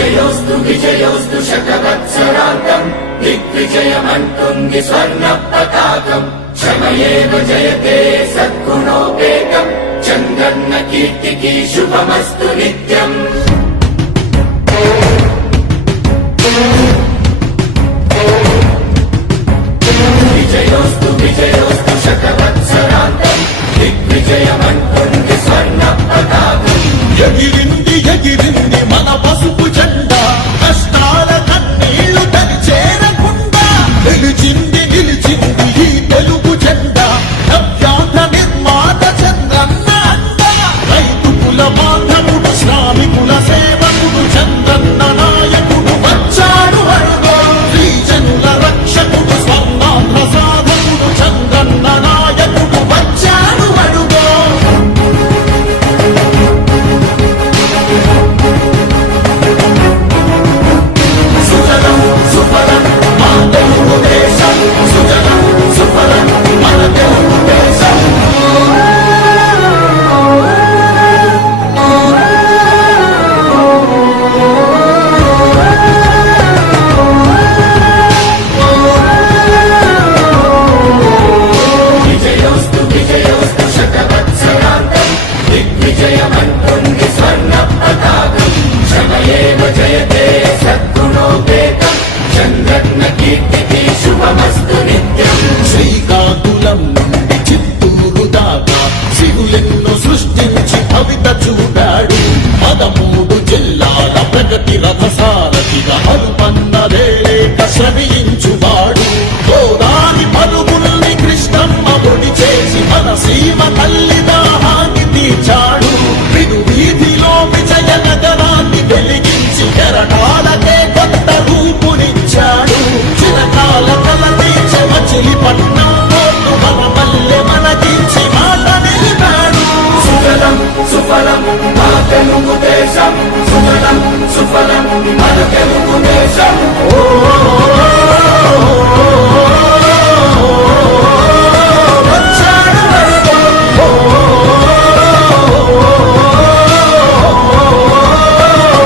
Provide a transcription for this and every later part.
విజయోస్తు విజయోస్తు శతవత్సరాంతం దిగ్విజయమంటుంది స్వర్ణ పతాకం క్షమయేవ జయతే సద్గుణోపేతం చంద్రన్న కీర్తికి శుభమస్తు నిత్యం విజయోస్తు విజయోస్తు శతవత్సరాంతం దిగ్విజయమంటుంది స్వర్ణ పతాకం ఎగిరింది ఎగిరింది మన పసుపు జెండా కష్టాల కన్నీళ్లు చేరకుండా నిలిచింది నిలిచింది ఈ తెలుగు జెండా నవ్యాంధ్ర నిర్మాత చంద్రన్న అండ రైతు కుల బాంధవుడు శ్రామికుల సేవకుడు చంద్రన్న నాయకుడు వచ్చాడు అడుగో శ్రీజనుల రక్షకుడు స్వర్ణాంధ్ర సాధకుడు చంద్రన్న నాయకుడు వచ్చాడు అడుగో సుజలం సుఫలం మా తెలుగు దేశం సుజలం సుఫలం మన తెలుగు దేశం విజయోస్తు విజయోస్తు శతవత్సరాంతం దిగ్విజయమంటుంది స్వర్ణ పతాకం క్షమయేవ జయతే సద్గుణోపేతం చంద్రన్న కీర్తికి శుభమస్తు నిత్యం శ్రీకాకుళం నుండి చిత్తూరు దాకా సిరులెన్నో సృష్టించి భవిత చూడాడు 13 జిల్లాల ప్రగతి రథసారథిగా అలుపన్నదేలేక శ్రమించువాడు గోదారి పరుగుల్ని కృష్ణమ్మ ఒడి చేసి మన సీమ తల్లి దాహాన్ని తీర్చాడు విను వీధిలో విజయ నగరాన్ని వెలిగించి కెరటాలకే కొత్త రూపునిచ్చాడు చిరకాల కల తీర్చే మచిలీపట్నం పోర్టు మన పల్లె మనకించి మాట నిలిపాడు సుజలం సుఫలం మా తెలుగు దేశం సుజలం సుఫలం మన తెలుగు దేశం వచ్చాడు అడుగో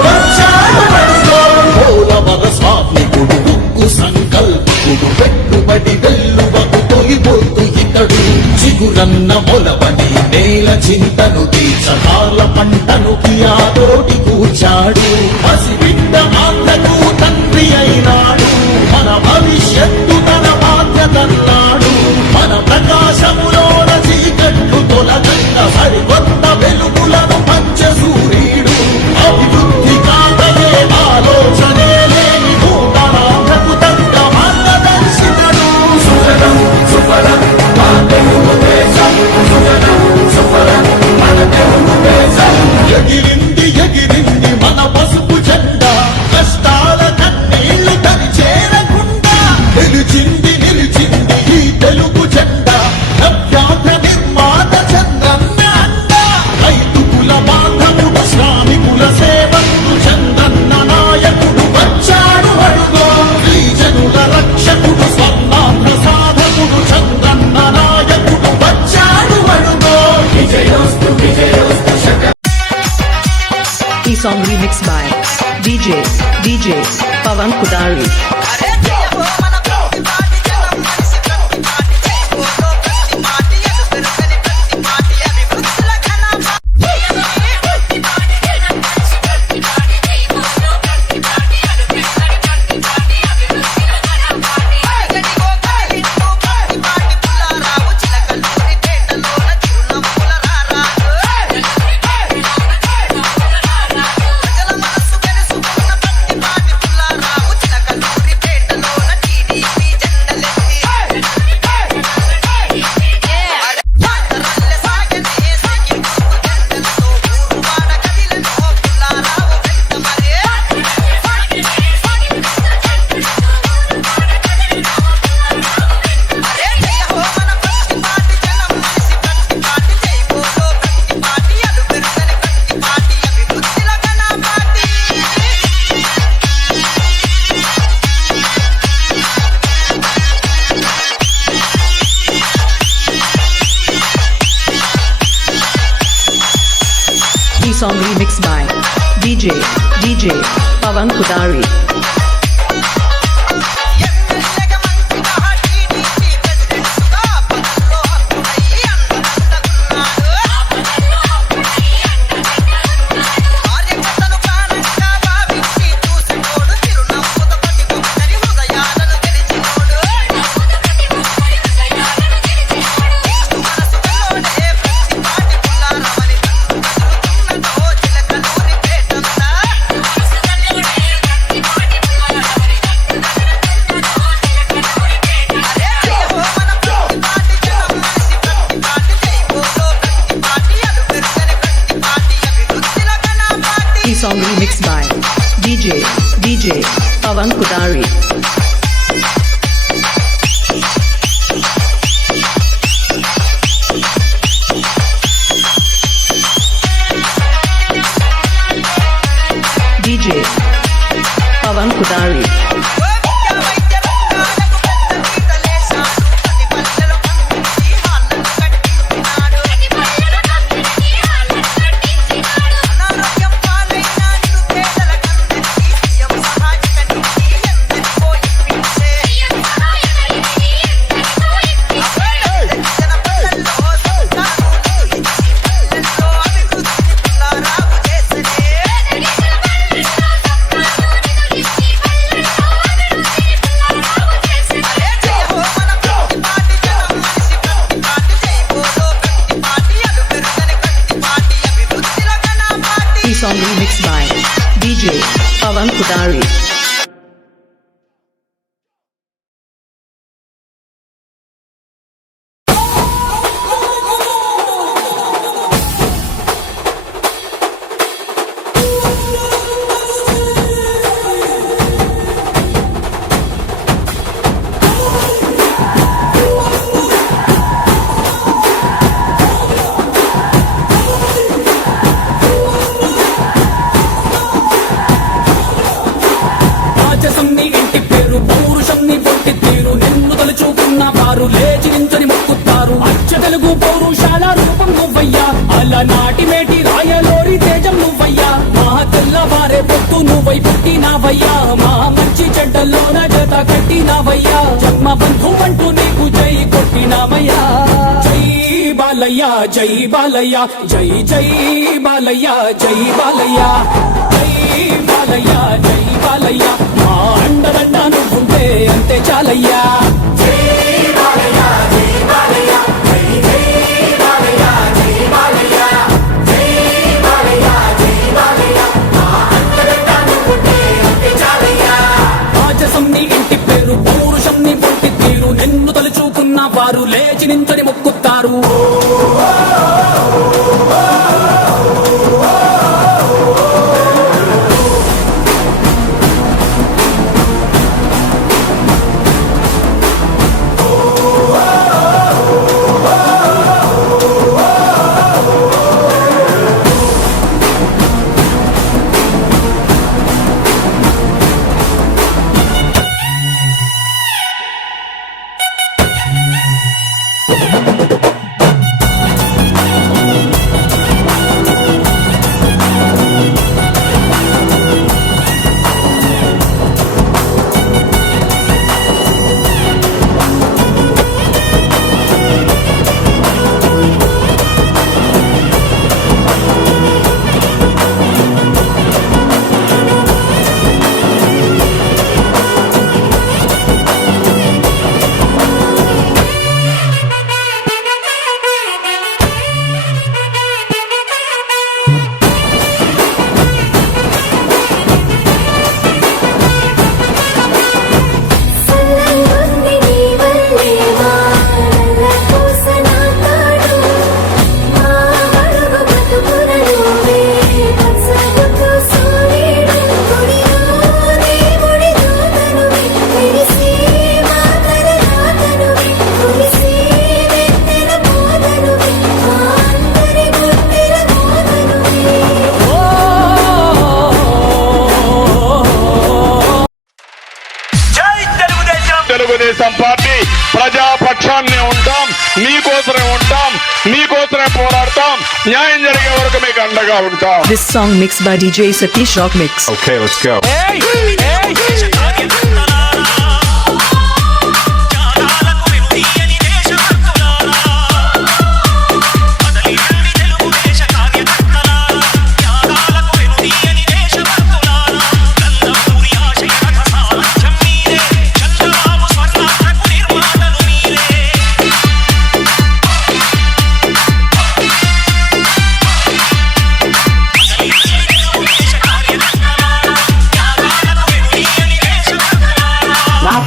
వచ్చాడు అడుగో పోలవర స్వామికుడు ఉక్కు సంకల్పకుడు పెట్టుబడి వెల్లువకు తొలిపోతు ఇతడు చిగురన్న మొలవని నేల చింతను తీర్చకాల పంటను కియాతోటి కూర్చాడు పసిబిడ్డ ఆంధ్రకు తండ్రి అయినాడు మన భవిష్యత్తు తన బాధ్యతన్నాడు మన ప్రకాశములోన చీకట్లు తొలగంగా సరికొత్త వెలుగులను పంచ సూర్యుడు అభివృద్ధి కాదనే ఆలోచనే లేని నూతనాంధ్రకు తగ్గ మార్గదర్శితడు సుజలం సుఫలం మా తెలుగు దేశం సుజలం సుఫలం మన తెలుగు దేశం ఎగిరింది ఎగిరింది మన పసుపు జెండా కష్టాల కన్నీళ్లు చేరకుండా నిలిచింది నిలిచింది ఈ తెలుగు జెండా నవ్యాంధ్ర నిర్మాత చంద్రన్న అండ రైతు కుల బాంధవుడు శ్రామికుల సేవకుడు చంద్రన్న నాయకుడు వచ్చాడు అడుగో శ్రీజనుల రక్షకుడు స్వర్ణాంధ్ర సాధకుడు చంద్రన్న నాయకుడు వచ్చాడు అడుగో విజయోస్తు విజయోస్తు శత E song remixed by DJ Pawan Kudari. song remixed by DJ Pawan Kudari. Song remixed by DJ Pawan Kudari. DJ Pawan Kudari. Song remixed by DJ Pawan Kudari. నాటి మేటి రాయలోరి తేజం నువ్వయ్యా మా తెల్లవారే పొత్తు నువ్వై పుట్టినావయ్యా మా మంచి చెడ్డల్లోన జత కట్టినావయ్యా జన్మ బంధు అంటూ నీకు జై కొట్టినామయ్యా జై బాలయ్య జై బాలయ్య జై జై బాలయ్య జై బాలయ్య జై బాలయ్య జై బాలయ్య మా అండదండ నువ్వుంటే అంతే చాలయ్యా నిన్ను తలుచుకున్న వారు లేచి నించని మొక్కుతారు తెలుగుదేశం పార్టీ ప్రజాపక్షాన్ని ఉంటాం, మీకోసమే ఉంటాం, మీకోసమే పోరాడతాం, న్యాయం జరిగే వరకు మీకు అండగా ఉంటాం. This song mixed by DJ Satish Rock Mix. Okay, let's go.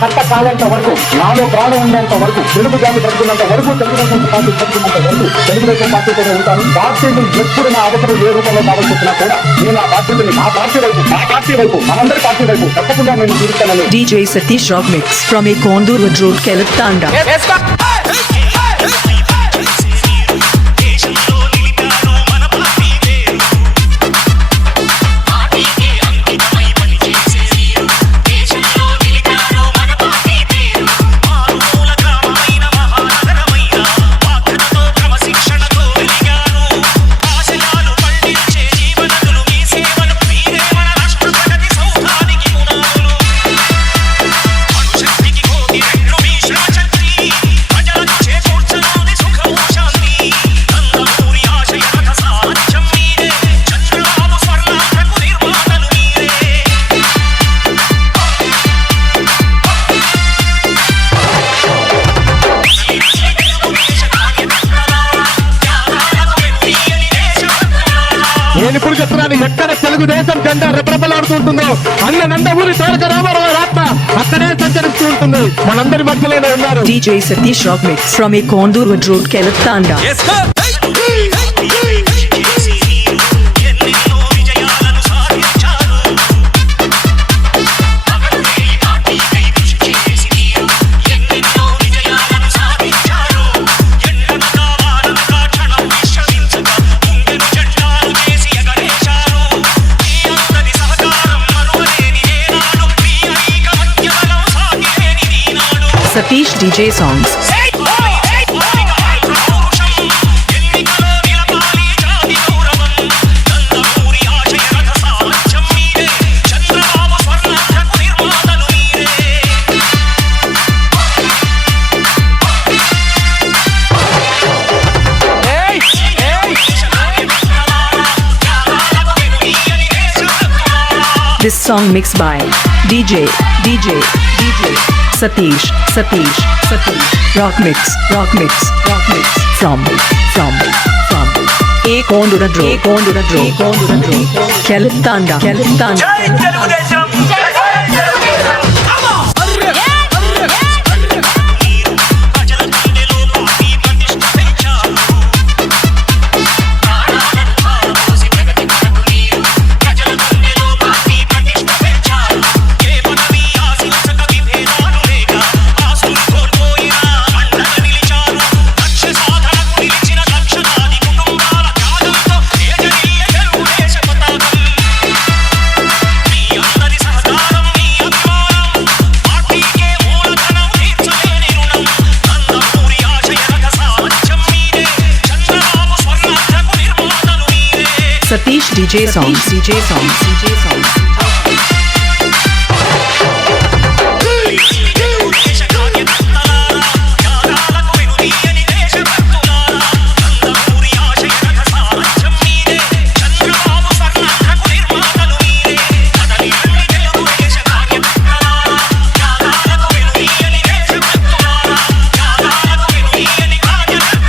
కట్ట కాలేంత వరకు, నాలో ప్రాణం ఉండేంత వరకు, తెలుగు జాతి బ్రతుకున్నంత వరకు, తెలుగుదేశం పార్టీ బ్రతుకున్నంత వరకు తెలుగుదేశం పార్టీతోనే ఉంటాను. పార్టీని ఎప్పుడు నా అవసరం ఏ రూపంలో కావాల్సి వచ్చినా కూడా నేను నా బాధ్యతని మా పార్టీ వైపు మనందరి పార్టీ వైపు తప్పకుండా నేను తీరుస్తానని. DJ Satish Rock Mix from Ekondur Road, Kelatanda. నేను ఇప్పుడు చెప్తున్నాను, ఎక్కడ తెలుగుదేశం జెండా రెపరెపలాడుతుంటుందో అన్న నందమూరి తారక రామారావు ఆత్మ అక్కడే సంచరిస్తూ ఉంటుంది. మనందరి మధ్యలోనే ఉన్నారు. DJ Satish Rock Mix from Ekondur Road, Kelatanda. Satish DJ songs. This song mixed by DJ Satish Rock Mix from Ekondur Road, Kelatanda. Satish DJ songs.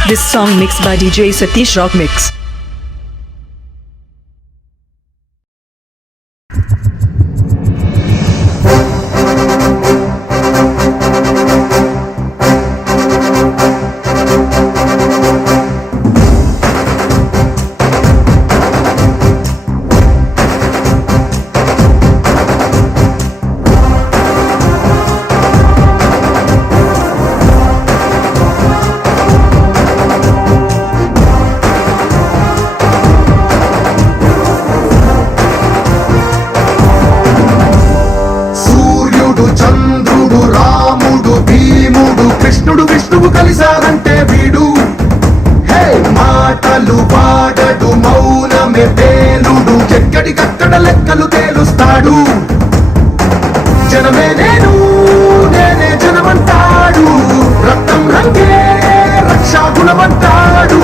This song mixed by DJ Satish Rock Mix. అంటే వీడు హే మాటలు వాడడు మౌనమే పేలుడు ఎక్కడికక్కడ లెక్కలు తేలుస్తాడు జనమే నేను నేనే జనమంటాడు రక్తం రంగే రక్షా గుణమంటాడు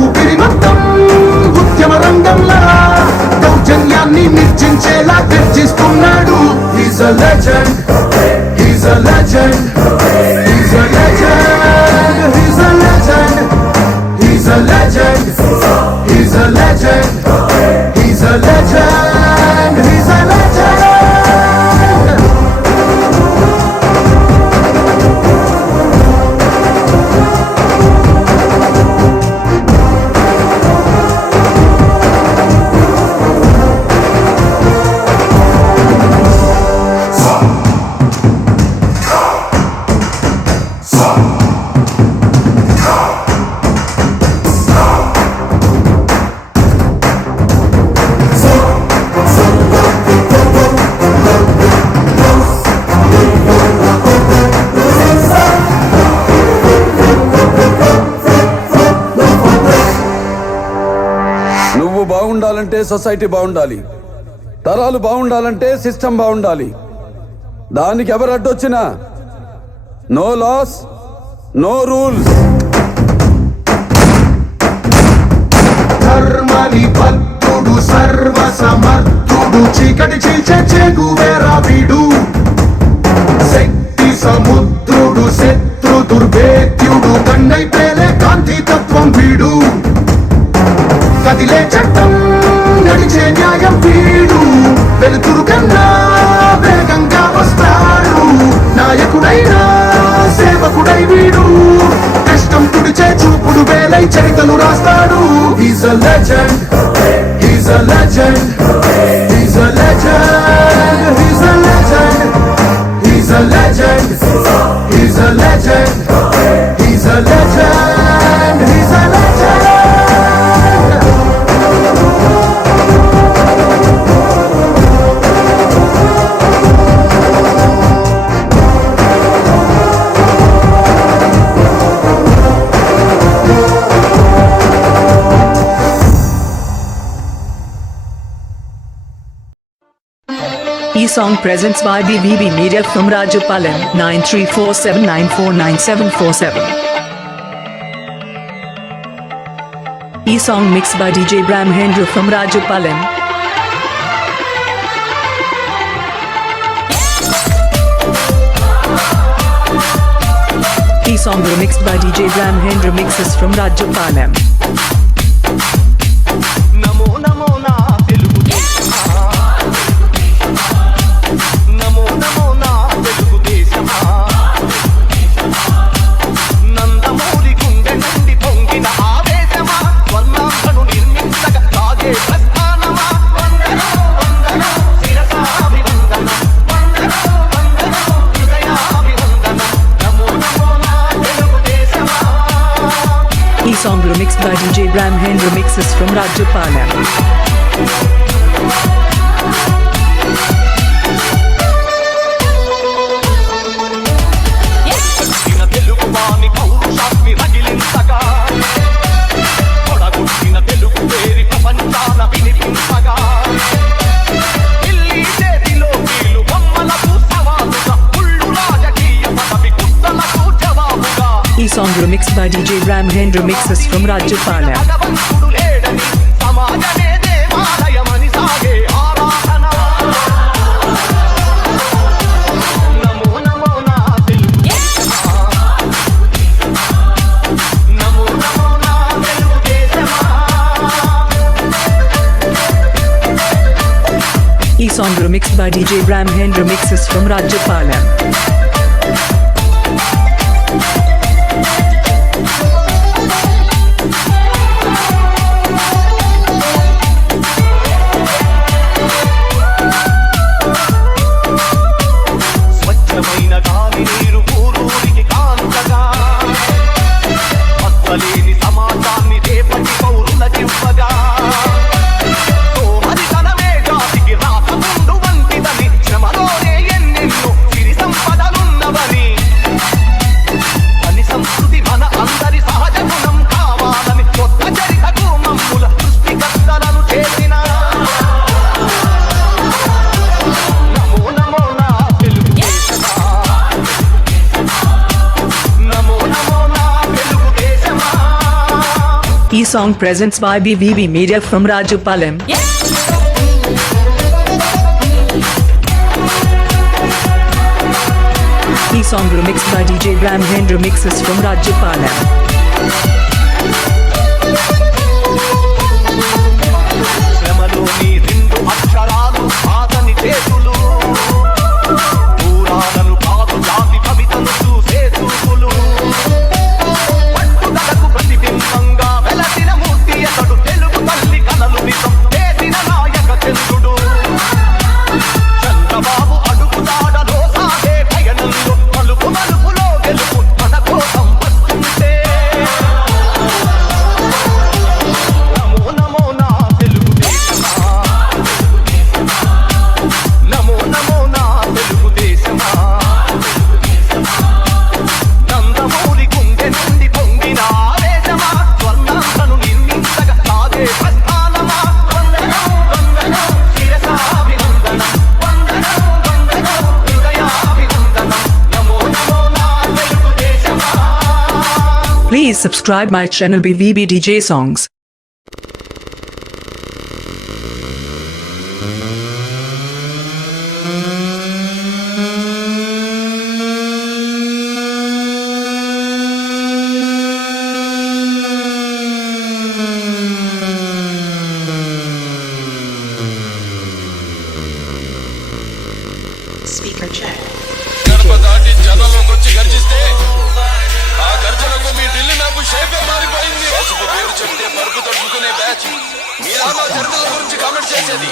ఊపిరి మొత్తం ఉద్యమ రంగంలా దౌర్జన్యాన్ని నిర్జించేలా గర్జిస్తున్నాడు He's a legend He's a legend He's a legend He's a legend He's a legend He's a legend He's a legend He's a legend నువ్వు బాగుండాలంటే సొసైటీ బాగుండాలి తరాలు బాగుండాలంటే సిస్టమ్ బాగుండాలి దానికి ఎవరు అడ్డొచ్చినా నో లాస్ నో రూల్స్ ధర్మని భక్తుడు సర్వ సమర్థుడు చీకటి చీల్చే చెగువేరా వీడు శక్తి సముద్రుడు శత్రు దుర్భేద్యుడు కన్నై పేలే కాంతి తత్వం వీడు కదిలే చట్టం నడిచే న్యాయం వీడు వెలుతురు కన్నా వేగంగా వస్తాడు నాయకుడైనా సేవకుడై వీడు కష్టం తుడిచే చూపుడు వేలై చరితలు రాస్తాడు He's a legend He's a legend He's a legend He's a legend He's a legend He's a legend He's a legend He's a legend E-song presents by BVB Media from Rajapalam 9347949747. E-song mixed by DJ Brahmendra from Rajapalam. E-song remixed by DJ Brahmendra mixes from Rajapalam. నమో నమో నా తెలుగు దేశమా నమో నమో నా తెలుగు దేశమా నందమూరి గుండె నుండి పొంగిన ఆవేశమా స్వర్ణాంతను నిర్మించగా సాగే ప్రస్థానమా వందనం వందనం శిరసాభివందనం వందనం వందనం హృదయాభివందనం నమో నమో నా Telugu దేశమా E-song remixed by DJ Brahmendra mixes from Rajapalam. పుట్టిన తెలుగు వాని పౌరుషాన్ని రగిలించగా పొడగొట్టిన తెలుగు పేరి ప్రపంచాన వినిపించగా ఢిల్లీ చేతిలో వీలు బొమ్మలకు సవాలుగా ఉళ్ళు రాజకీయ పదవి కుట్రలకు జవాబుగా E-song remixed by DJ Brahmendra mixes from Rajapalam. భగవంతుడు లేడని సమాజమే దేవాలయమని సాగే ఆరాధన నమో నమో నా తెలుగు దేశమా నమో నమో నా Telugu దేశమా E-song remixed by DJ Brahmendra mixes from Rajapalam. స్వచ్ఛమైన గాలి నీరు ఊరూరికి కానుకగా మచ్చలేని సమాజాన్ని రేపటి పౌరులకివ్వగా తోమరితనమే జాతికి రాకముందు వంటిదని శ్రమలోనే ఎన్నెన్నో సిరి సంపదలు E-song presents by BVB Media from Rajupalam. E-song remixed by DJ Bramhen remixes from Rajupalam. శ్రమలోని రెండు అక్షరాలు ఆతని చేతులు దూరాలను కాదు జాతి కవితను చూసే చూపులు పట్టుదలకు ప్రతిబింబంగా వెలసిన మూర్తి అతడు తెలుగు తల్లి కలలు నిజం చేసిన నాయక చంద్రుడు చంద్రబాబు అడుగుదాడలో సాగే పయనంలో మలుపు మలుపులో గెలుపు మన కోసం వస్తుంటే నమో నమో నా తెలుగుదేశమా నమో నమో నా తెలుగుదేశమా నందమూరి గుండె నుండి పొంగిన ఆవేశమా స్వర్ణాంతను నిర్మించగా సాగే ప్రస్థానమా వందనం వందనం శిరసాభివందనం వందనం వందనం హృదయాభివందనం నమో నమో నా తెలుగుదేశమా Please subscribe my channel BVB DJ Songs. గడప దాటి జనంలోకి వచ్చి గర్జిస్తే ఆ గర్జనకు మీ ఢిల్లీ మ్యాప్ షేపే మారిపోయింది. పసుపు పేరు చెప్తే పరుపు తడుపుకునే బ్యాచ్ మీరా మా చరిత్రల గురించి కామెంట్ చేసేది.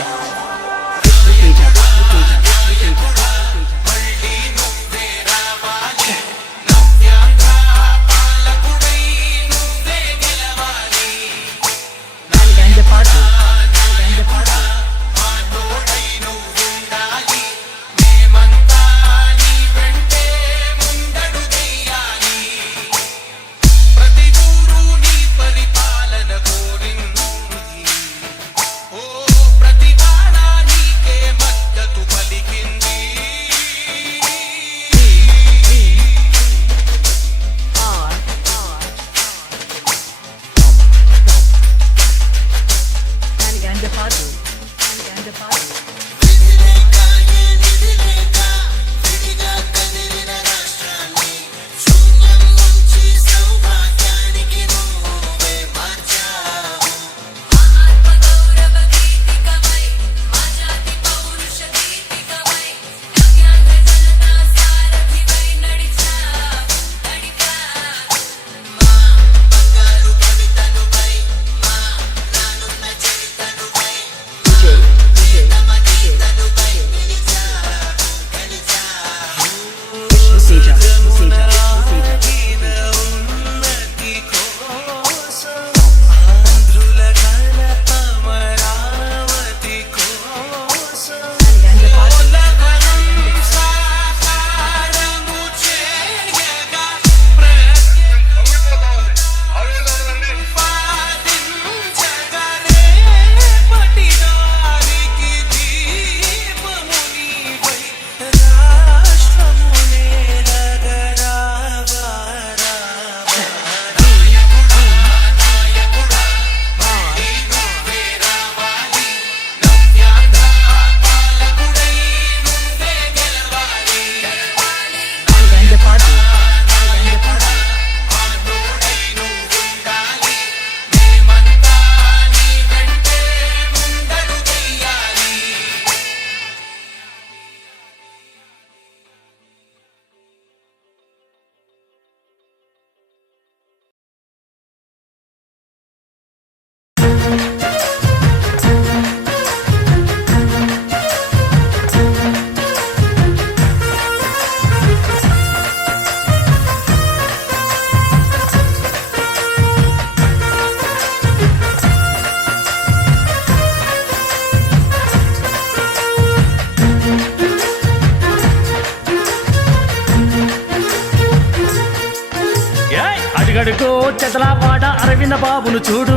అడుగడుకో చెదలాపాట అరవింద బాబును చూడు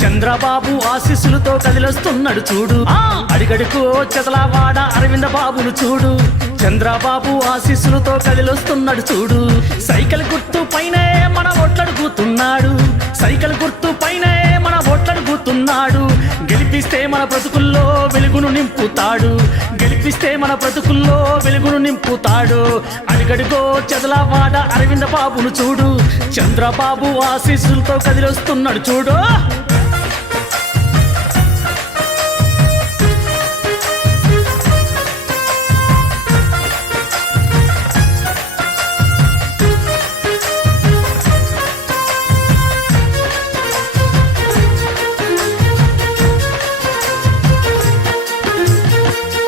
చంద్రబాబు ఆశీస్సులతో కదిలొస్తున్నాడు చూడు అడిగడుకో చదలవాడ అరవింద బాబును చూడు చంద్రబాబు ఆశీస్సులతో కదిలొస్తున్నాడు చూడు సైకిల్ గుర్తు పైనే మన ఓట్లడుగుతున్నాడు సైకిల్ గుర్తు పైనే మన ఓట్లడుగుతున్నాడు గెలిపిస్తే మన బ్రతుకుల్లో వెలుగును నింపుతాడు గెలిపిస్తే మన బ్రతుకుల్లో వెలుగును నింపుతాడు అడిగడుకో చదలవాడ అరవింద బాబును చూడు చంద్రబాబు ఆశీస్సులతో కదిలొస్తున్నాడు చూడు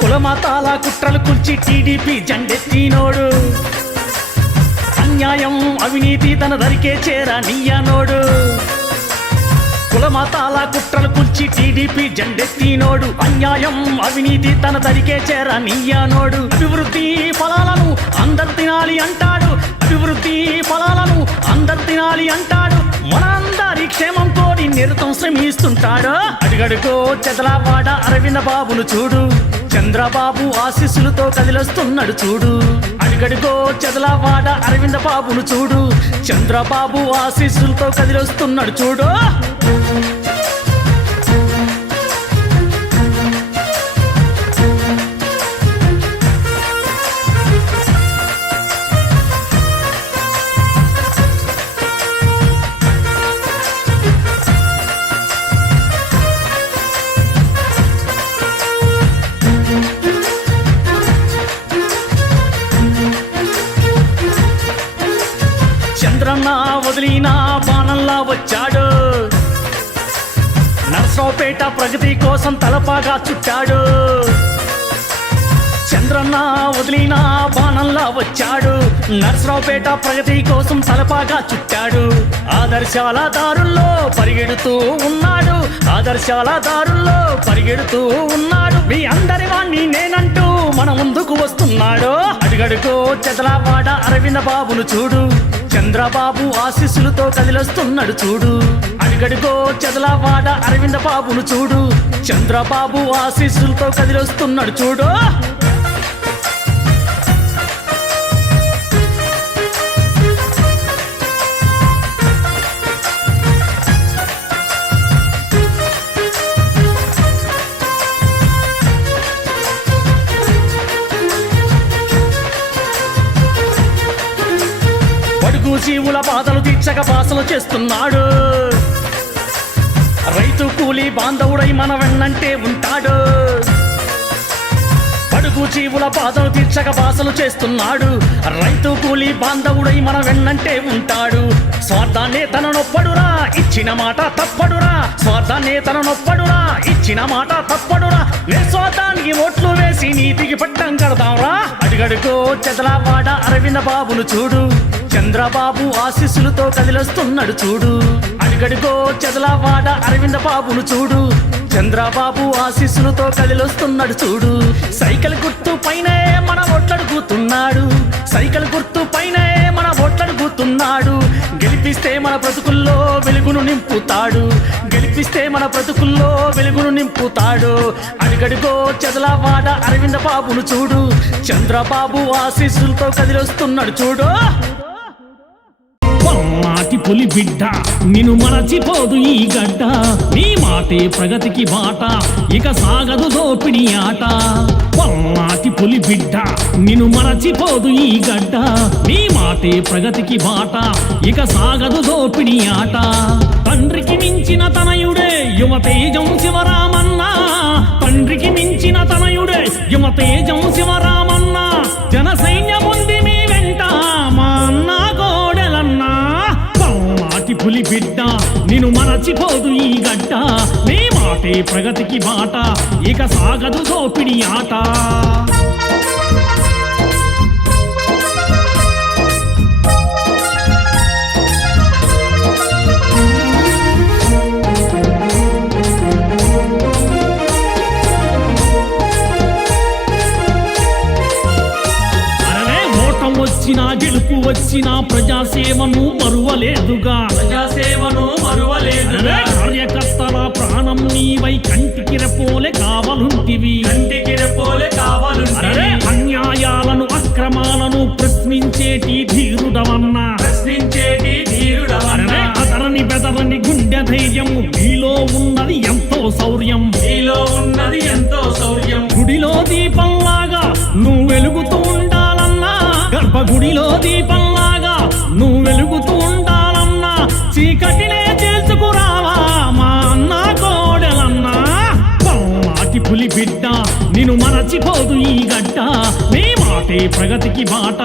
కులమతాల కుట్రలు కూల్చి టీడీపీ జెండెత్తినోడు అన్యాయం అవినీతి తన దరికే చేరా నీయనోడు కులమతాల కుట్రలు కూల్చి టీడీపీ జెండెత్తినోడు అన్యాయం అవినీతి తన దరికే చేరా నీయనోడు అభివృద్ధి ఫలాలను అందరు తినాలి అంటాడు అభివృద్ధి ఫలాలను అందరు తినాలి అంటాడు మనందరి క్షేమం కోరి నిరతం శ్రమిస్తుంటాడు అడిగడుకో చదలవాడ అరవింద బాబును చూడు చంద్రబాబు ఆశీస్సులతో కదిలొస్తున్నాడు చూడు అడిగడుకో చదలవాడ అరవింద బాబును చూడు చంద్రబాబు ఆశీస్సులతో కదిలొస్తున్నాడు చూడు చంద్రన్న వదిలిన బాణంలా వచ్చాడు నర్సరావుపేట ప్రగతి కోసం తలపాగా చుట్టాడు చంద్రన్న వదిలిన బాణంలా వచ్చాడు నర్సరావుపేట ప్రగతి కోసం తలపాగా చుట్టాడు ఆదర్శాల దారుల్లో పరిగెడుతూ ఉన్నాడు ఆదర్శాల దారుల్లో పరిగెడుతూ ఉన్నాడు మీ అందరి వాణ్ణి నేనంటూ మన ముందుకు వస్తున్నాడు అడిగడుకో చదలవాడ అరవింద బాబును చూడు చంద్రబాబు ఆశీస్సులతో కదిలొస్తున్నాడు చూడు అడిగడుకో చదలవాడ అరవింద బాబును చూడు చంద్రబాబు ఆశీస్సులతో కదిలొస్తున్నాడు చూడు బడుగు జీవుల బాధలు తీర్చక బాసలు చేస్తున్నాడు రైతు కూలి బాంధవుడై మన వెన్నంటే ఉంటాడు బడుగు జీవుల బాధలు తీర్చక బాసలు చేస్తున్నాడు రైతు కూలి బాంధవుడై మన వెన్నంటే ఉంటాడు స్వార్థాన్నే తన నొప్పడురా ఇచ్చిన మాట తప్పడురా స్వార్థాన్నే తన నొప్పడురా ఇచ్చిన మాట తప్పడురా నిస్వార్థానికి ఓట్లు వేసి నీతికి పట్టం కడదాంరా అడిగడుకో చదలవాడ అరవింద బాబును చూడు చంద్రబాబు ఆశీస్సులతో కదిలొస్తున్నాడు చూడు అడిగడుకో చదలవాడ అరవింద బాబును చూడు చంద్రబాబు ఆశీస్సులతో కదిలొస్తున్నాడు చూడు సైకిల్ గుర్తు పైనే మన ఓట్లడుగుతున్నాడు సైకిల్ గుర్తు పైనే మన ఓట్లడుగుతున్నాడు గెలిపిస్తే మన బ్రతుకుల్లో వెలుగును నింపుతాడు గెలిపిస్తే మన బ్రతుకుల్లో వెలుగును నింపుతాడు అడిగడుకో చదలవాడ అరవింద బాబును చూడు చంద్రబాబు ఆశీస్సులతో కదిలొస్తున్నాడు చూడు నాటి పులి బిడ్డ నిన్ను మరచిపోదు ఈ గడ్డ నీ మాటే ప్రగతికి బాట ఇక సాగదు దోపిడి ఆట పల్నాటి పులి బిడ్డ నిన్ను మరచిపోదు ఈ గడ్డ నీ మాటే ప్రగతికి బాట ఇక సాగదు దోపిడి ఆట తండ్రికి మించిన తనయుడే యువతేజం శివరామన్న తండ్రికి మించిన తనయుడే యువతేజం శివరామన్న జన సైన్యముంది మీ వెంట మా అన్న గోడెలన్నా పులి బిడ్డ నిన్ను మరచిపోదు ఈ గడ్డ నీ మాటే ప్రగతికి బాట ఇక సాగదు దోపిడి ఆట వచ్చినా గెలుపు వచ్చినా ప్రజాసేవను మరువలేదుగా ప్రజాసేవను మరువలేదుగా కార్యకర్తల ప్రాణం నీవై కంటికి రెప్పోలే కావలుంటివి కంటికి రెప్పోలే కావాలుంటివి అన్యాయాలను అక్రమాలను ప్రశ్నించేటి ధీరుడవన్నా ప్రశ్నించేటి ధీరుడవన్నా అతరని బెదరని గుండె ధైర్యము నీలో ఉన్నది ఎంతో శౌర్యం నీలో ఉన్నది ఎంతో శౌర్యం గుడిలో దీపంలాగా నువ్వు వెలుగుతూ ఉండాలన్నా గర్భగుడిలో దీపంలాగా నువ్వు వెలుగుతూ ఉండాలన్నా చీకటినే చేసుకురావా మా అన్న కోడెలన్నా మాటి పులి బిడ్డ నిన్ను మరచిపోదు ఈ గడ్డ నీ మాటే ప్రగతికి బాట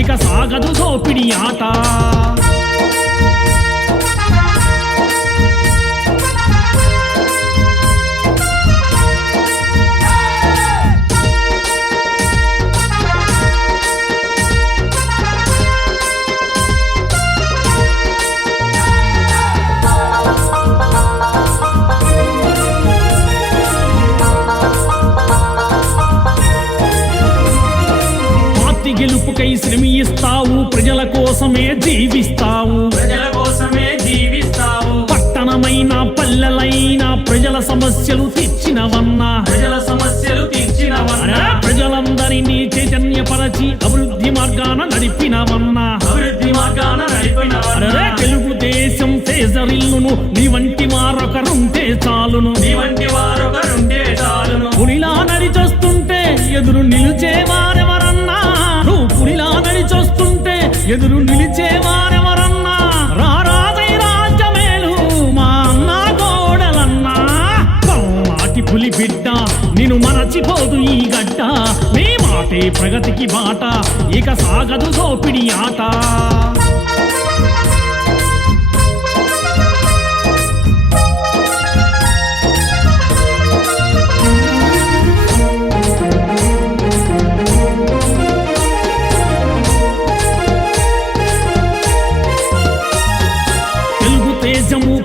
ఇక సాగదు దోపిడి ఆట గెలుపుకై శ్రమిస్తావు ప్రజల కోసమే జీవిస్తావు ప్రజల కోసమే జీవిస్తావు పట్టణమైన పల్లెలైనా ప్రజల సమస్యలు తీర్చినవన్నా ప్రజల సమస్యలు తీర్చినవన్నా ప్రజలందరినీ చైతన్యపరచి అభివృద్ధి మార్గాన నడిపినవన్నా అభివృద్ధి మార్గాన నడిపినవన్నా తెలుగుదేశం తేజరిల్లును నీ వంటి వారొకరుంటే చాలును నీ వంటి వారొకరుంటే చాలును పులిలా నడిచొస్తుంటే ఎదురు నిలిచేవారెవరన్నా నువ్వు పులిలా నడిచొస్తుంటే ఎదురు నిలిచేవారెవరన్నా రారాదై రాజ్యమేలు మా అన్న గోడలన్నా మాటి పులి బిడ్డ నిన్ను మరచిపోదు ఈ గడ్డ నీ మాటే ప్రగతికి బాట ఇక సాగదు దోపిడి ఆట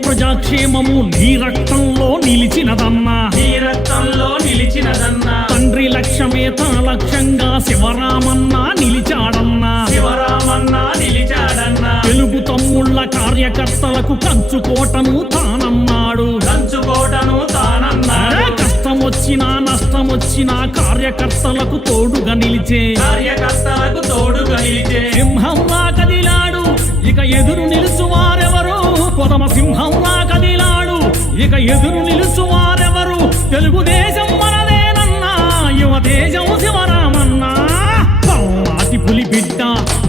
ప్రజాక్షేమము నీ రక్తంలో నిలిచినదన్నా నీ రక్తంలో నిలిచినదన్నా తండ్రి లక్ష్యమే తన లక్ష్యంగా శివరామన్నా నిలిచాడన్నా శివరామన్నా నిలిచాడన్నా తెలుగు తమ్ముళ్ళ కార్యకర్తలకు కంచుకోటను తానన్నాడు కంచుకోటను తానన్నాడు కష్టం వచ్చినా నష్టం వచ్చినా కార్యకర్తలకు తోడుగా నిలిచే కార్యకర్తలకు తోడుగా నిలిచే సింహంలా కదిలాడు ఇక ఎదురు నిలుచువారెవరు కొదమ సింహంలా కదిలాడు ఇక ఎదురు నిలుచువారెవరు తెలుగుదేశం మనదేనన్నా యువదేశం శివరామన్నా మాటి పులి బిడ్డ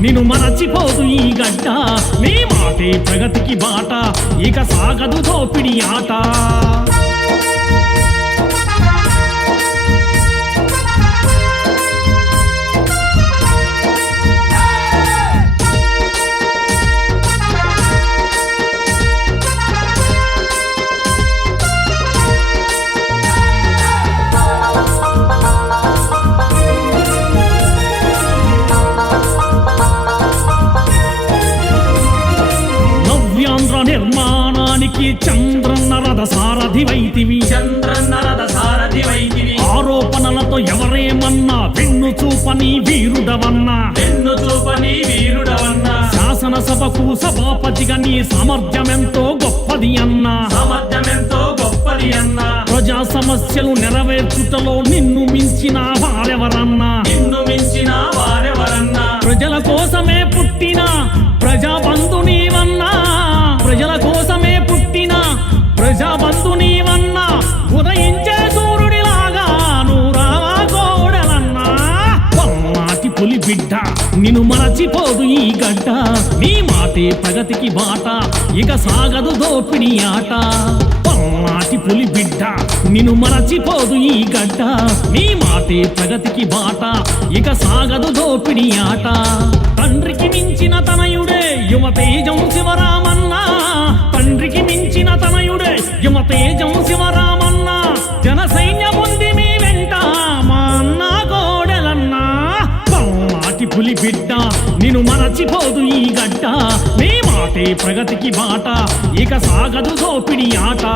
నిన్ను మరచిపోదు ఈ గడ్డ నీ మాటే ప్రగతికి బాట ఇక సాగదు దోపిడి ఆట నిర్మాణానికి చంద్రన్న రథ సారథివైతివి చంద్రన్న రథ సారథివైతివి ఆరోపణలతో ఎవరేమన్నా వెన్ను చూపని వీరుడవన్నా వెన్ను చూపని వీరుడవన్నా శాసనసభకు సభాపతిగా నీ సామర్థ్యమెంతో గొప్పది అన్నా సామర్థ్యమెంతో గొప్పది అన్నా ప్రజా సమస్యలు నెరవేర్చుటలో నిన్ను మించిన వారెవరన్నా నిన్ను మించిన వారెవరన్నా ప్రజల కోసమే పుట్టిన ప్రజాబంధు నీవన్నా ప్రజల కోసమే పుట్టిన ప్రజాబంధు నీవన్నా ఉదయించే సూర్యుడిలాగా నువ్వు రావా గోడలన్నా మాటి పులి బిడ్డ నిన్ను మరచిపోదు ఈ గడ్డ నీ మాటే ప్రగతికి బాట ఇక సాగదు దోపిడి ఆట మాటి పులి బిడ్డ నిన్ను మరచిపోదు ఈ గడ్డ నీ మాటే ప్రగతికి బాట ఇక సాగదు దోపిడి ఆట తండ్రికి మించిన తనయుడే యువతేజం శివరామన్నా తండ్రికి మించిన తనయుడే యువతేజం శివరామన్నా జన సైన్యముంది మీ వెంట మా అన్న గోడెలన్నా మాటి పులి బిడ్డ నిన్ను మరచిపోదు ఈ గడ్డ నీ మాటే ప్రగతికి బాట ఇక సాగదు దోపిడి ఆట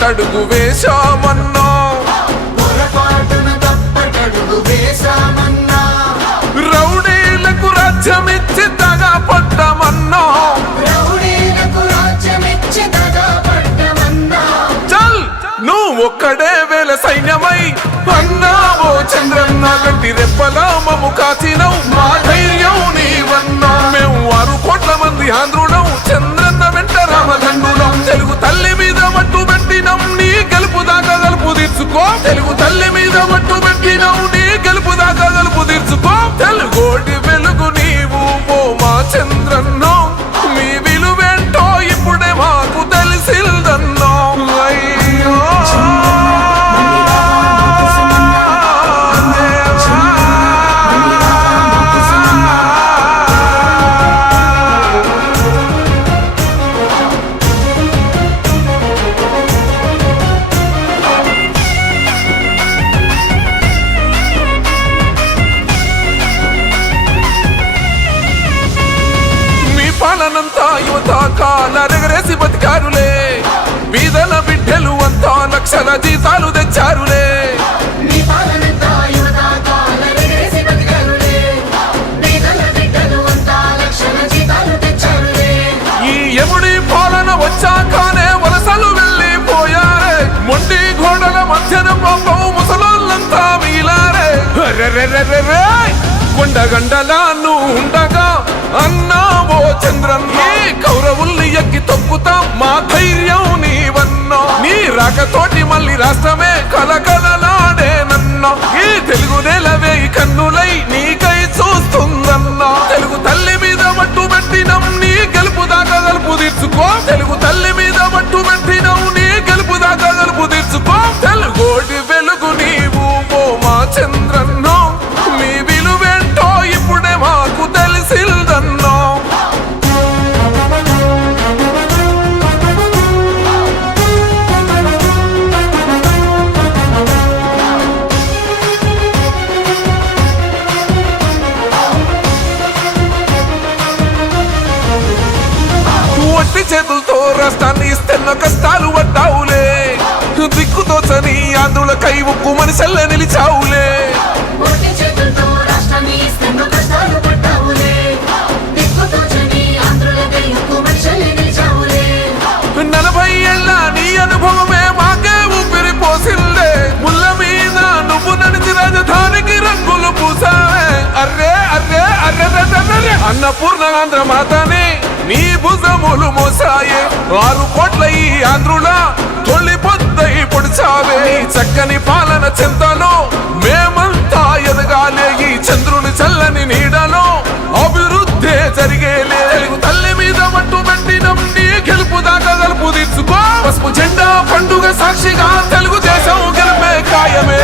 తప్పటడుగు వేశామన్నా, రౌడీలకు రాజ్యమిచ్చి దగా పడ్డామన్నా, చల్ నువ్వు ఒక్కడే వేల సైన్యమై అన్నావో చంద్రన్న, గట్టి రెప్పలా మము కాచినవు, మా ధైర్యం నీవన్నా. మేము 6 కోట్ల మంది ఆంధ్రులం, చంద్రన్న వెంట రామదండులం. తెలుగు తల్లి మీద మట్టు పెట్టినం, నీ గెలుపు దాకా గలుపు తీర్చుకో. తెలుగు తల్లి మీద మట్టు పెట్టినం, నీ గెలుపు దాకా గలుపు తీర్చుకో. తెలుగోటి వెలుగు నీవు ఓ మా చంద్రన్నో, మీ విలువేంటో ఇప్పుడే మాకు తెలిసిందన్నో. అయ్యో పాలనంతా యువత కాలరెగరేసి బతికారులే, బీదల బిడ్డలు అంతా లక్షల జీతాలు తెచ్చారులే. ఈ ఎముడి పాలన వచ్చాకనే వలసలు వెళ్ళిపోయారే, మొండి గోడల మధ్యన పాపం ముసలోళ్ళంతా మిగిలారే. కొండగండలా నువ్వు ఉండగా అన్నావో చంద్రన్న, కౌరవుల్ని ఎక్కి తొక్కుతాం, మా ధైర్యం నీవన్నా. నీ రాకతోటి మళ్ళీ రాష్ట్రమే కలకలలాడేనన్నా, ఈ తెలుగు నేలవే కన్నులై నీకై చూస్తుందన్నా. తెలుగు తల్లి మీద మట్టు పెట్టినం, నీ గెలుపు దాకా గలుపు తీర్చుకో. తెలుగు తల్లి మీద మట్టు పెట్టినం, నీ గెలుపు దాకా గలుపు తీర్చుకో. తెలుగోటి వెలుగు నీవు ఓ మా చంద్రన్నో, మీ విలువేంటో ఇప్పుడే మాకు తెలిసిందన్నో. ఒట్టి చేతులతో రాష్ట్రాన్ని ఇస్తున్న కష్టాలు పడ్డావులే, దిక్కుతోచని ఆంధ్రులకై ఉక్కు మనిషల్ల నిలిచావులే. 40 ఏళ్ళ నీ అనుభవమే మాకే ఊపిరి పోసిందే, ముళ్ళ మీద నువ్వు నడిచి రాజధానికి రంగులు పూసావే. అర్రే అర్రే అర్రే అన్నపూర్ణ ఆంధ్ర మాతని నీ భుజములు మోసాయే, 6 కోట్ల ఈ ఆంధ్రుల తొలి పొద్దై పొడిచావే. చక్కని పాలన చెంతలో మేమంతా ఎదగాలే, ఈ చంద్రుని చల్లని నీడలో అభివృద్ధి జరిగేలే. తెలుగు తల్లి మీద మట్టు పెట్టినం, నీ గెలుపు దాకా గలుపు తీర్చుకో. పసుపు జెండా పండుగ సాక్షిగా తెలుగుదేశం గెలిపే ఖాయమే.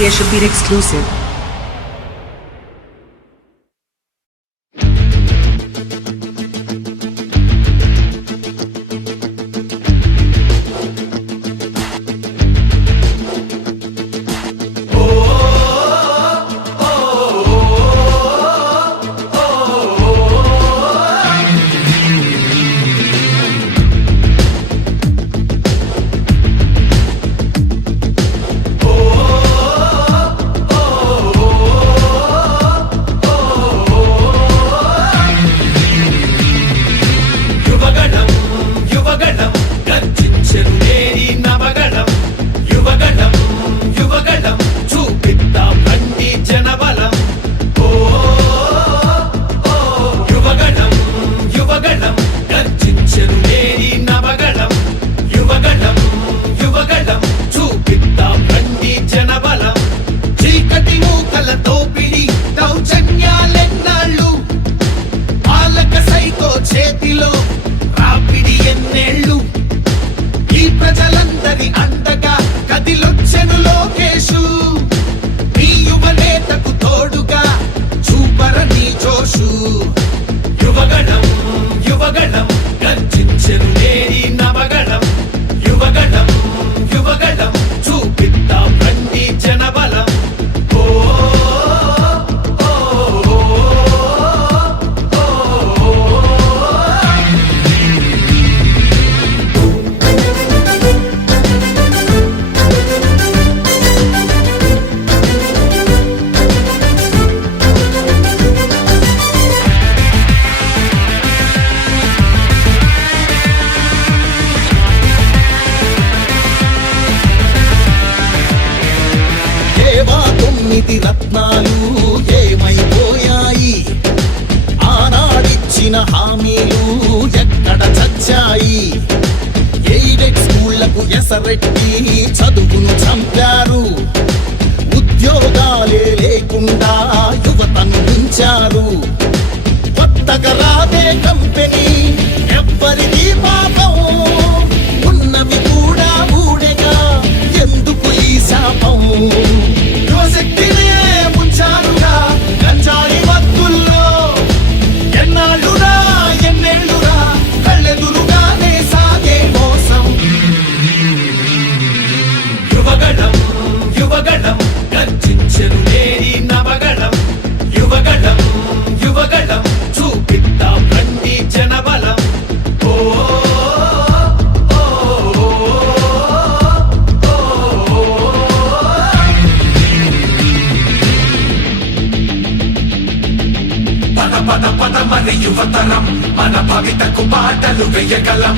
DJ Shabir exclusive. రత్నాలు ఏమైపోయాయి ఆనాడిచ్చిన హామీలు ఎక్కడ చచ్చాయి ఎయిడెడ్ స్కూళ్లకు ఎసరెట్టి చదువును చంపారు ఉద్యోగాలే లేకుండా యువతను ఉంచారు కొత్తగా రాదే కంపెనీ ఎవ్వరిది పాపం ఉన్నవి కూడా ఊడెగా ఎందుకు ఈ శాపం యువశక్తినే ముంచారుగా గంజాయి మత్తుల్లో ఎన్నాళ్ళురా ఎన్నేళ్ళురా కళ్ళెదురుగానే సాగే మోసం యువగణం యువగణం గర్జించెను నేరి నవగణం యువగణం యువగణం చూపిద్దాం రండి జనబలం పద పద మన యువతరం మన భవితకు బాటలు వేయగలం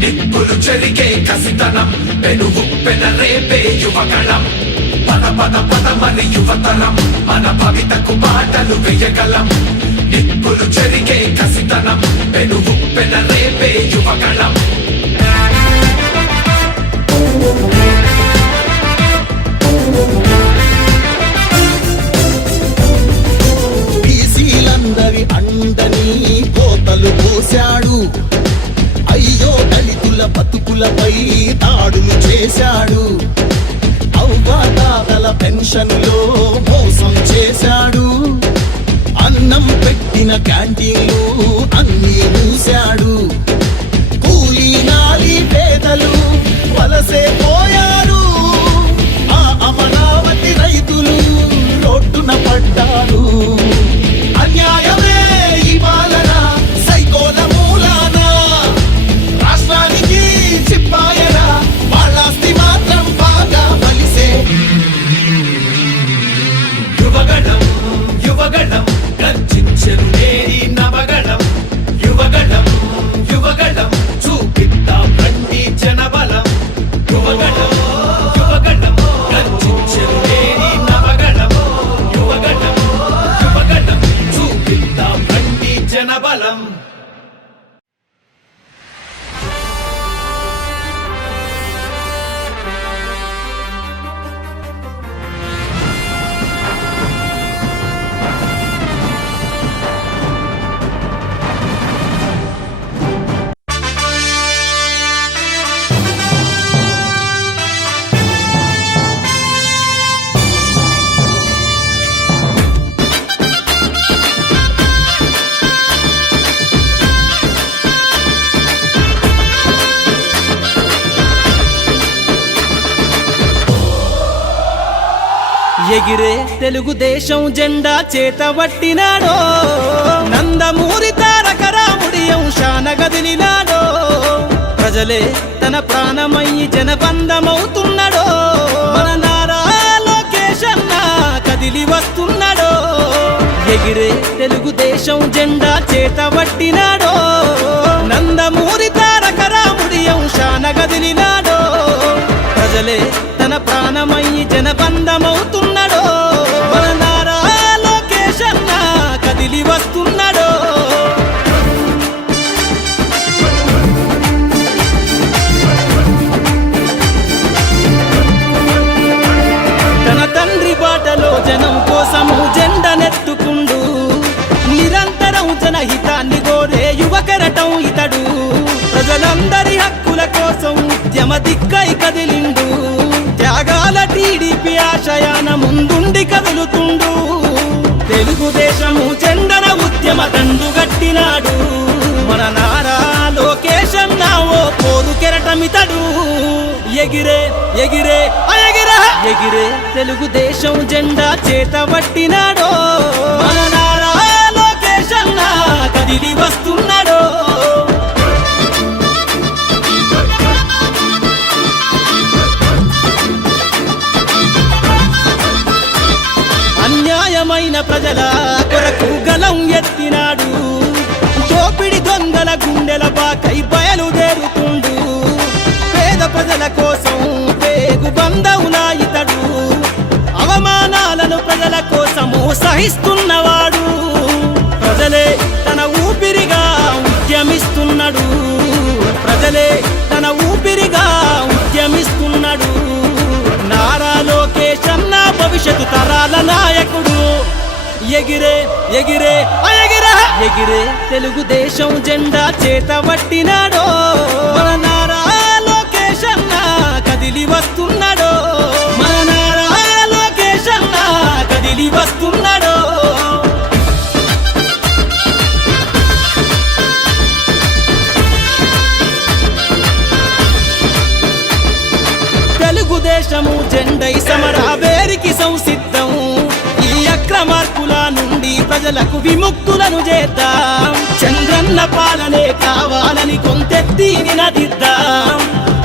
నిప్పులు చెరిగే కసితనం పెనుగు పెనరేపే యువగణం పద పద పద మన యువతరం మన భవితకు బాటలు వేయగలం నిప్పులు చెరిగే కసితనం పెనుగు పెనరేపే యువగణం బీసీలందరి అండని కోతలు పోశాడు అయ్యో దళితుల బతుకులపై దాడులు చేశాడు అవ్వాతాతల పెన్షన్లో మోసం చేశాడు అన్నం పెట్టిన క్యాంటీన్లు అన్నీ మూశాడు కూలీ నాలి పేదలు వలసే పోయారు ఆ అమరావతి రైతులు రోడ్డున పడ్డారు అన్యాయమే ఈ పాలన సైకోల మూలాన రాష్ట్రానికి చిప్పాయన వాళ్ళాస్తి మాత్రం బాగా బలిసే యువగణం యువగణం గర్జించెను నేరి నవగణం యువగణం యువగణం చూపిద్దాం రండి జనబలం యువగణం ఎగిరే తెలుగుదేశం జెండా చేతబట్టినాడో నందమూరి తారక రాముడి అంశాన గదిలినాడో ప్రజలే తన ప్రాణమయ్యి జనబంధమవుతున్నాడో మన నారా లోకేష్ అన్న కదిలి వస్తున్నాడో ఎగిరే తెలుగుదేశం జెండా చేతబట్టినాడో నందమూరి తారక రాముడి అంశాన గదిలినాడో ప్రజలే తన ప్రాణమయ్యి జనబంధమవుతున్నాడో మన నారా లోకేష్ అన్న కదిలి వస్తున్నాడో తన తండ్రి బాటలో జనం కోసము జెండనెత్తుకుండు నిరంతరం జనహితాన్ని కోరే యువకరటం ఇతడు ప్రజలందరి హక్కుల కోసం ఉద్యమ దిక్కై కదిలిండు త్యాగాల టీడీపీ ఆశయాన ముందుండి కదులుతుండు తెలుగుదేశము జెండన ఉద్యమ దండు గట్టినాడు మన నారా లోకేష్ అన్న ఓ పోరు కెరటమితడు ఎగిరే ఎగిరే ఎగిరే తెలుగుదేశం జెండా చేతబట్టినాడో మన నారా లోకేష్ అన్న కదిలి వస్తున్నాడో అన్యాయమైన ప్రజల కొరకు గలం ఎత్తినాడు దోపిడి దొంగల గుండెల బాకై బయలుదేరుతుండు పేద ప్రజల కోసం పేగు బంధవులా ఇతడు అవమానాలను ప్రజల కోసము సహిస్తున్నవాడు ప్రజలే తన ఊపిరిగా ఉద్యమిస్తున్నాడు ప్రజలే తన ఊపిరిగా ఉద్యమిస్తున్నాడు నారా లోకేష్ అన్న భవిష్యత్తు తరాల నాయకుడు ఎగిరే ఎగిరే ఎగిరే తెలుగుదేశం జెండా చేతబట్టినాడో మన నారా లోకేష్ అన్న కదిలి వస్తున్నాడో మన నారా లోకేష్ అన్న కదిలి వస్తున్నాడో తెలుగుదేశము జెండై సమరావేరికి సంసిద్ధం ఈ అక్రమార్కుల నుండి ప్రజలకు విముక్తులను చేద్దాం చంద్రన్న పాలనే కావాలని కొంతెత్తి నినదిద్దాం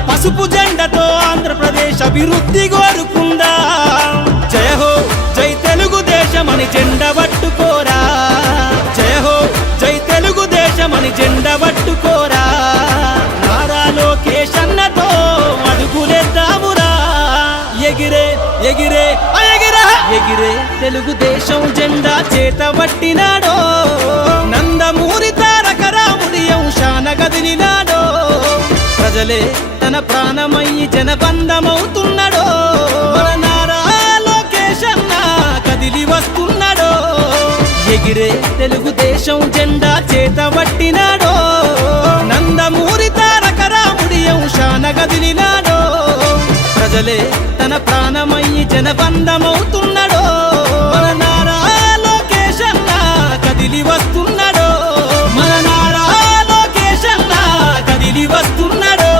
పసుపు జెండతో ఆంధ్రప్రదేశ్ అభివృద్ధి కోరుకుందాం జయ హో జై తెలుగుదేశం అని జెండ పట్టుకోరా జయ హో జై తెలుగుదేశం అని జెండ పట్టుకోరా నారా లోకేష్ అన్నతో అడుగులేద్దామురా ఎగిరే ఎగిరే ఎగిరే తెలుగుదేశం జెండా చేతబట్టినాడో నందమూరి తారక రాముడి అంశాన గదిలినాడో ప్రజలే తన ప్రాణమయ్యి జనబంధమవుతున్నాడో మన నారా లోకేష్ అన్న కదిలి వస్తున్నాడో ఎగిరే తెలుగుదేశం జెండా చేతబట్టినాడో నందమూరి తారక రాముడి అంశాన గదిలినాడో ప్రజలే తన ప్రాణమయ్యి జనబంధమవుతున్నాడో మన నారా లోకేష్ అన్న కదిలి వస్తున్నాడో మన నారా లోకేష్ అన్న కదిలి వస్తున్నాడో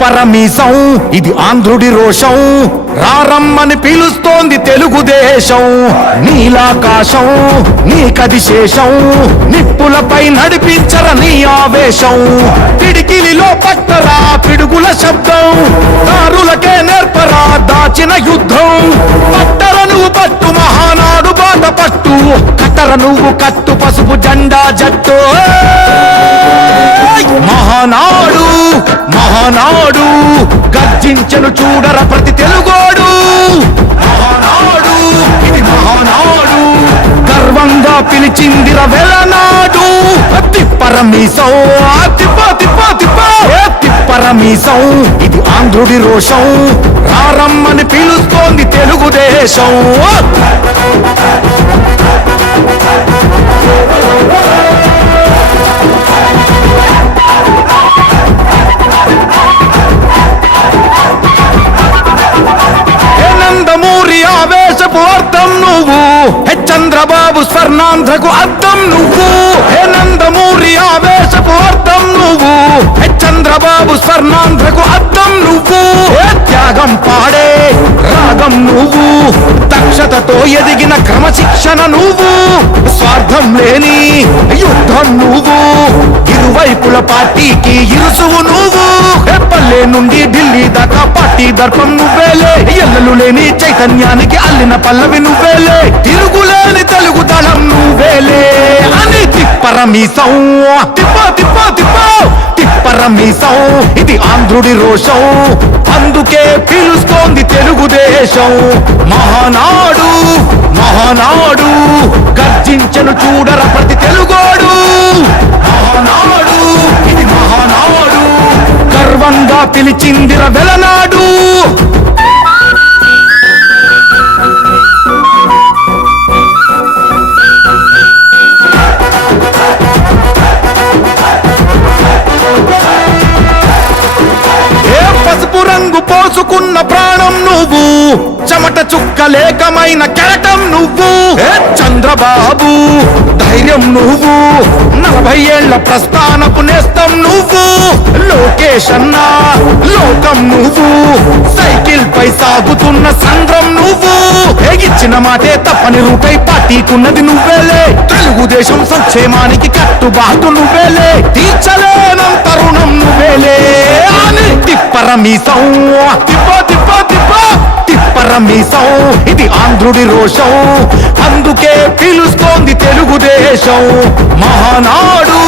పరమీసం ఇది ఆంధ్రుడి రోషం రారమ్మని పిలుస్తోంది తెలుగుదేశం నీలాకాశం నీకది శేషం నిప్పులపై నడిపించర నీ ఆవేశం పిడికిలిలో పట్టరా పిడుగుల శబ్దం దారులకే నేర్పరా దాచిన యుద్ధం పట్టర నువ్వు పట్టు మహానాడు బాట పట్టు కట్టర నువ్వు కట్టు పసుపు జెండా జట్టు మహానాడు మహానాడు గర్జించను చూడర ప్రతి తెలుగోడు మహానాడు ఇది మహానాడు గర్వంగా పిలిచిందిర వెలనాడు తిప్పర మీసం తిప్ప తిప్ప తిప్ప తిప్పర తిప్పరమీసం ఇది ఆంధ్రుడి రోషం రారమ్మని పిలుస్తోంది తెలుగుదేశం నందమూరి ఆవేశపు అర్థం నువ్వు చంద్రబాబు స్వర్ణాంధ్రకు అర్థం నువ్వు నందమూరి ఆవేశపు అర్థం నువ్వు చంద్రబాబు స్వర్ణాంధ్రకు అర్థం నువ్వు త్యాగం పాడే రాగం నువ్వు దక్షతతో ఎదిగిన క్రమశిక్షణ నువ్వు స్వార్థం లేని యుద్ధం నువ్వు ఇరువైపుల పార్టీకి ఇరుసువు నువ్వు పల్లె నుండి ఢిల్లీ దాకా పార్టీ దర్పం నువ్వేలే ఎల్లలు లేని చైతన్యానికి అల్లిన పల్లవి నువ్వేలే తిరుగులేని తెలుగు దళం నువ్వేలే అని తిప్పరమీసం తిప్ప తిప్ప తిప్ప తిప్పరమీసం ఇది ఆంధ్రుడి రోషం అందుకే పిలుస్తోంది తెలుగుదేశం మహానాడు మహానాడు గర్జించను చూడర ప్రతి తెలుగోడు మహానాడు ఇది మహానాడు గర్వంగా పిలిచిందిర వెలనాడు పసుపు రంగు పోసుకున్న ప్రాణం నువ్వు చెమట చుక్కలేకమైన కెరటం నువ్వు చంద్రబాబు ధైర్యం నువ్వు 40 ఏళ్ల ప్రస్థానపు నేస్తం నువ్వు లోకేష్ అన్న లోకం నువ్వు సైకిల్ పై సాగుతున్న సంద్రం నువ్వు ఇచ్చిన మాటే తప్పని రూపై పార్టీకున్నది నువ్వేలే తెలుగుదేశం సంక్షేమానికి కట్టుబాటు నువ్వేలే తీర్చలేనంత రుణం నువ్వేలే అని తిప్పరమీసం తిప్ప తిప్ప తిప్ప తిప్పరమీసం ఇది ఆంధ్రుడి రోషం అందుకే పిలుస్తోంది తెలుగుదేశం మహానాడు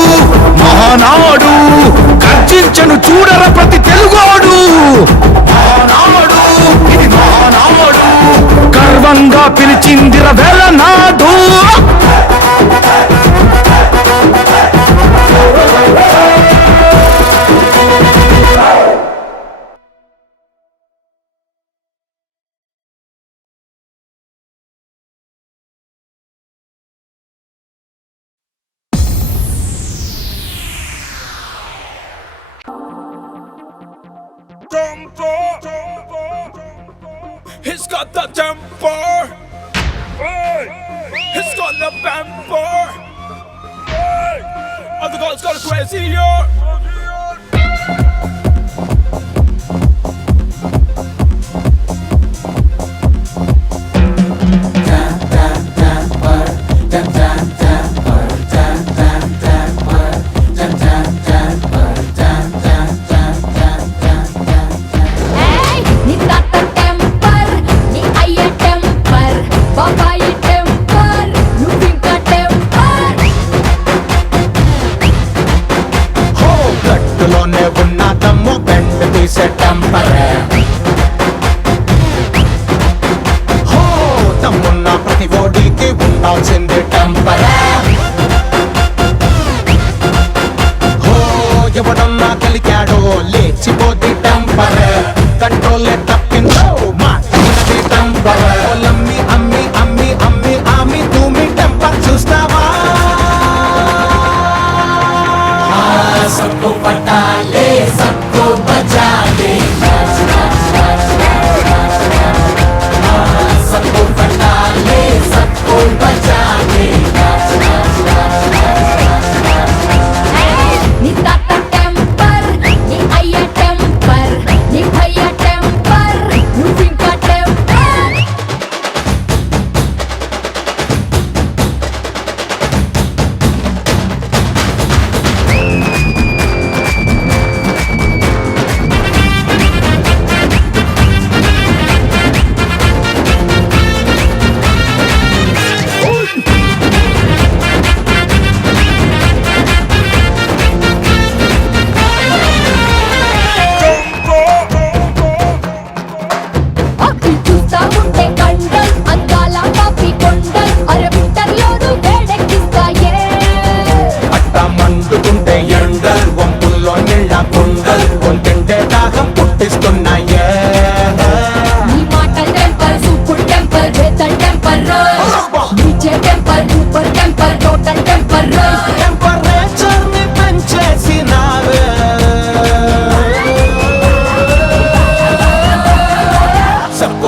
మహానాడు గర్జించను చూడర ప్రతి తెలుగోడు మహానాడు ఇది మహానాడు గర్వంగా పిలిచిందిర వెలనాడు He's got the temper. He's got the pamper. Other guys got a crazy year.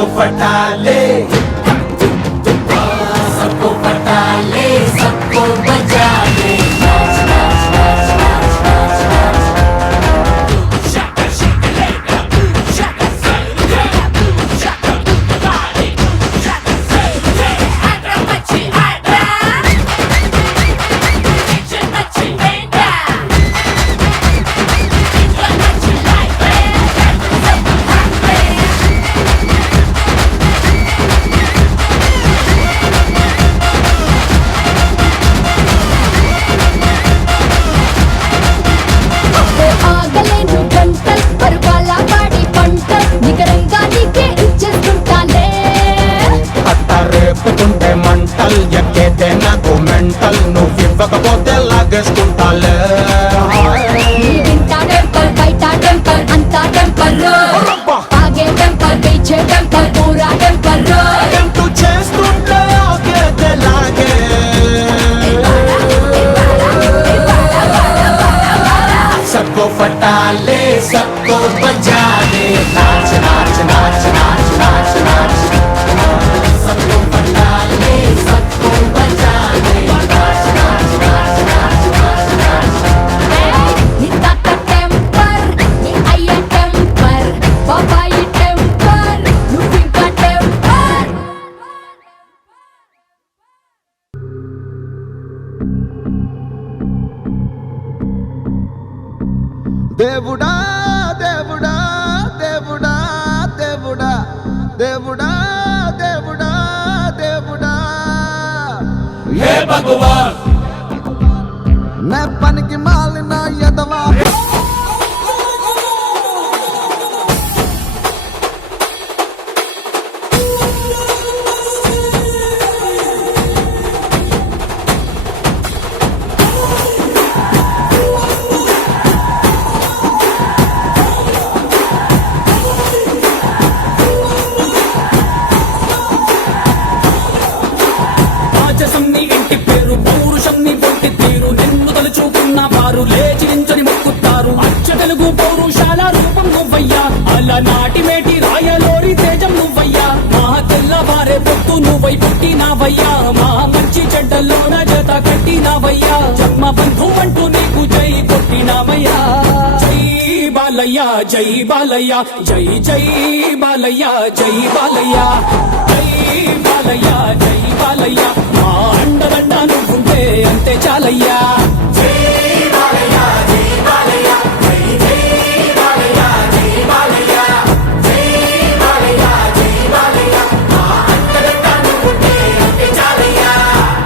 सबको पटाले सबको पटाले सबको बजा ले రేపుతుంటే మంటల్ ఎక్కేతే నాకు మెంటల్ నువ్వు ఇవ్వకపోతే లాగేసుకుంటాలే టెంపర్ బయట టెంపర్ అంతా టెంపర్ ఆగే టెంపర్ పీచే టెంపర్ పూరా టెంపర్ ఎంటూ చేస్తుంటే ఆగేతే లాగే सबको फटाले सबको बजा ले नाच नाच नाच नाच नाच नाच सबको फटाले सबको बजा ले नाच नाच नाच नाच नाच नाच నీ తాత టెంపర్ నీ అయ్య టెంపర్ బాబాయి టెంపర్ నువ్వింకా టెంపర్ దేవుడా దేవుడా దేవుడా దేవుడా దేవుడా దేవుడా దేవుడా हे भगवान నే పనికి మాలిన ఎదవా రాజసం నీ ఇంటి పేరు పౌరుషం నీ పొట్టి తీరు నిన్ను తలుచుకున్న వారు లేచి నించొని మొక్కుతారు అచ్చ తెలుగు పౌరుషాల రూపం నువ్వయ్యా అలనాటి మేటి రాయలోరి తేజం నువ్వయ్యా మా తెల్లవారే పొత్తు నువ్వై పుట్టినావయ్యా మా మంచి చెడ్డల్లోన జత కట్టినావయ్యా జన్మ బంధు అంటూ నీకు జై కొట్టినావయ్యా జై బాలయ్య జై బాలయ్య జై జై బాలయ్య జై బాలయ్య జై బాలయ్య జై బాలయ్య మా అండదండ నువ్వుంటే అంతే చాలయ్యా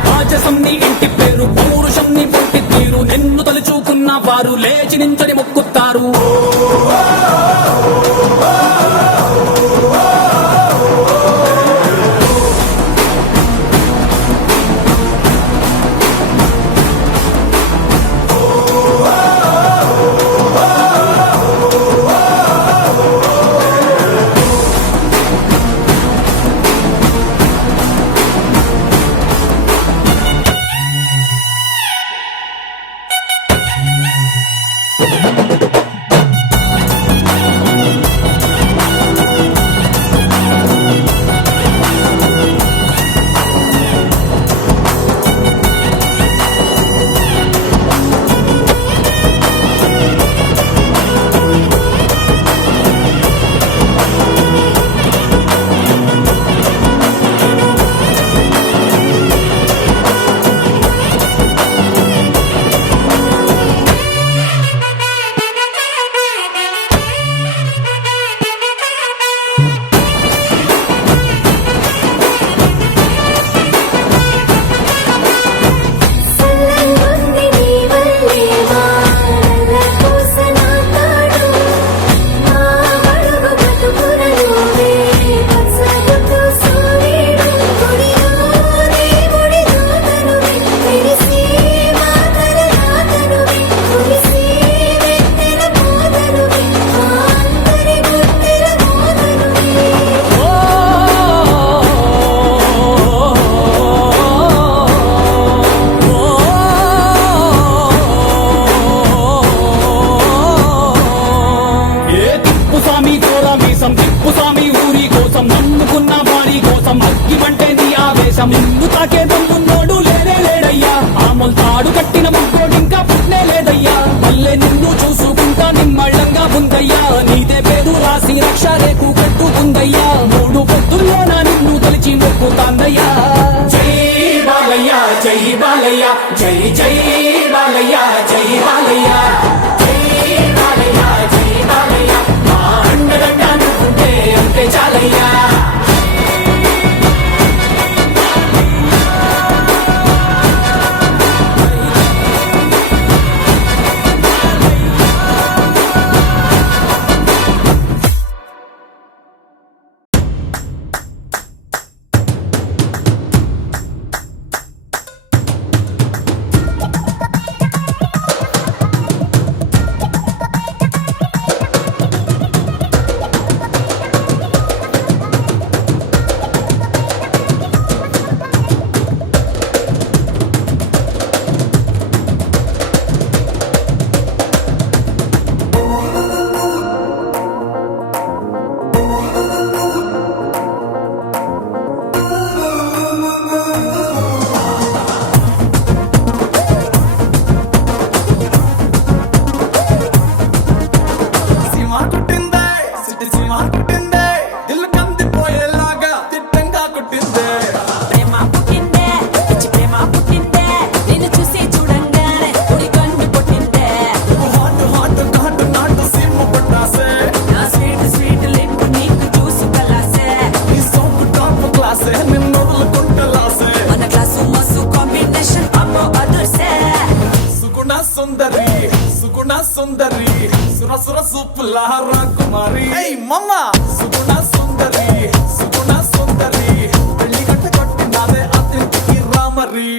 రాజసం నీ ఇంటి పేరు పౌరుషం నీ పొట్టి తీరు నిన్ను తలుచుకున్న వారు లేచి నించని మొక్కుతారు కోసం నమ్ముకున్న వారి కోసం అగ్గిమంటే నీ ఆవేశం నిన్ను తాకే దమ్మున్నోడు లేనే లేడయ్యా ఆ మొల్తాడు కట్టిన ముగ్గోడు ఇంకా పుట్నే లేదయ్యా మళ్ళీ నిన్ను చూసుకుంటా నిమ్మళ్ళంగా ఉందయ్యా నీదే పేరు రాసి రక్ష రేకు కట్టుకుందయ్యా మూడు పొద్దుల్లోన నిన్ను తలిచి మొక్కుతాందయ్యా జై బాలయ్య జై బాలయ్య జై జై బాలయ్య జై బాలయ్య జై బాలయ్య జై బాలయ్య మా అండదండ నువ్వుంటే అంతే చాలయ్యా సుందరి సుర సుర సూపుల రాకుమారి మమ్మ సుగుణ సుందరి సుగుణ సుందరి పెళ్లి గట్ట కొట్టినాదే అతిథికి రామరి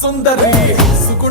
సుందరి